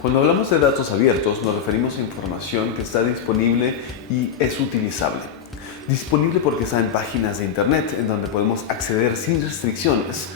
Cuando hablamos de datos abiertos, nos referimos a información que está disponible y es utilizable. Disponible porque está en páginas de internet, en donde podemos acceder sin restricciones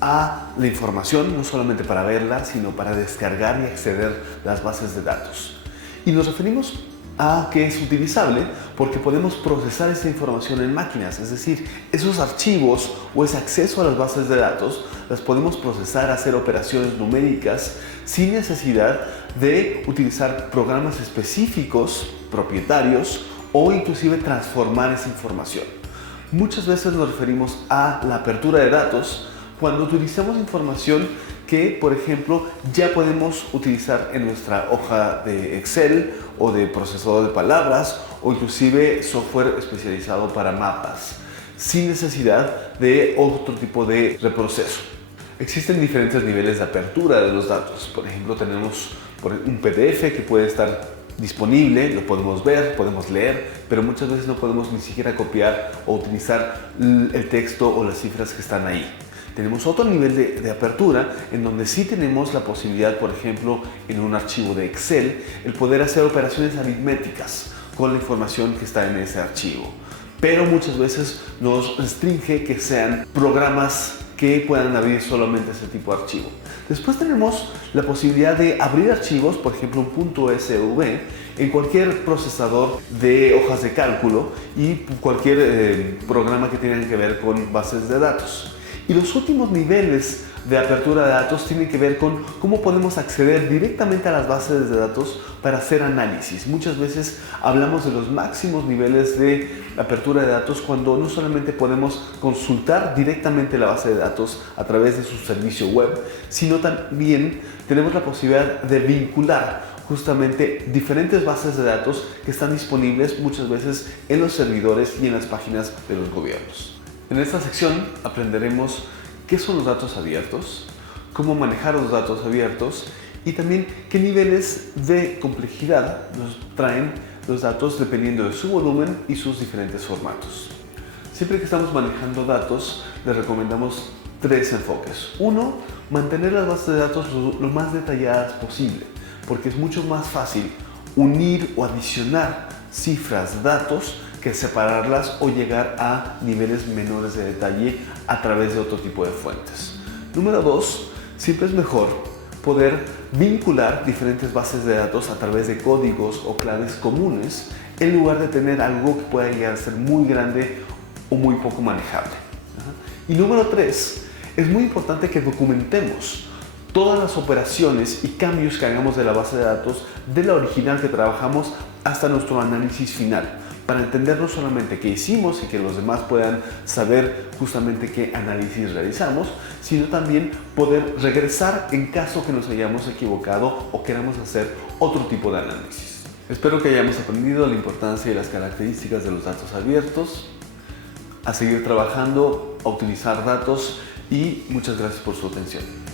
a la información, no solamente para verla, sino para descargar y acceder a las bases de datos. Y nos referimos a que es utilizable porque podemos procesar esta información en máquinas, es decir, esos archivos o ese acceso a las bases de datos las podemos procesar, hacer operaciones numéricas sin necesidad de utilizar programas específicos, propietarios o inclusive transformar esa información. Muchas veces nos referimos a la apertura de datos cuando utilizamos información que, por ejemplo, ya podemos utilizar en nuestra hoja de Excel o de procesador de palabras o inclusive software especializado para mapas, sin necesidad de otro tipo de reproceso. Existen diferentes niveles de apertura de los datos. Por ejemplo, tenemos un PDF que puede estar disponible, lo podemos ver, podemos leer, pero muchas veces no podemos ni siquiera copiar o utilizar el texto o las cifras que están ahí. Tenemos otro nivel de apertura en donde sí tenemos la posibilidad, por ejemplo, en un archivo de Excel, el poder hacer operaciones aritméticas con la información que está en ese archivo. Pero muchas veces nos restringe que sean programas que puedan abrir solamente ese tipo de archivo. Después tenemos la posibilidad de abrir archivos, por ejemplo un .sv, en cualquier procesador de hojas de cálculo y cualquier programa que tenga que ver con bases de datos. Y los últimos niveles de apertura de datos tienen que ver con cómo podemos acceder directamente a las bases de datos para hacer análisis. Muchas veces hablamos de los máximos niveles de apertura de datos cuando no solamente podemos consultar directamente la base de datos a través de su servicio web, sino también tenemos la posibilidad de vincular justamente diferentes bases de datos que están disponibles muchas veces en los servidores y en las páginas de los gobiernos. En esta sección aprenderemos qué son los datos abiertos, cómo manejar los datos abiertos y también qué niveles de complejidad nos traen los datos dependiendo de su volumen y sus diferentes formatos. Siempre que estamos manejando datos, les recomendamos tres enfoques. Uno, mantener las bases de datos lo más detalladas posible, porque es mucho más fácil unir o adicionar cifras, datos, que separarlas o llegar a niveles menores de detalle a través de otro tipo de fuentes. Número dos, siempre es mejor poder vincular diferentes bases de datos a través de códigos o claves comunes en lugar de tener algo que pueda llegar a ser muy grande o muy poco manejable. Y número tres, es muy importante que documentemos todas las operaciones y cambios que hagamos de la base de datos de la original que trabajamos hasta nuestro análisis final, para entender no solamente qué hicimos y que los demás puedan saber justamente qué análisis realizamos, sino también poder regresar en caso que nos hayamos equivocado o queramos hacer otro tipo de análisis. Espero que hayamos aprendido la importancia y las características de los datos abiertos, a seguir trabajando, a utilizar datos y muchas gracias por su atención.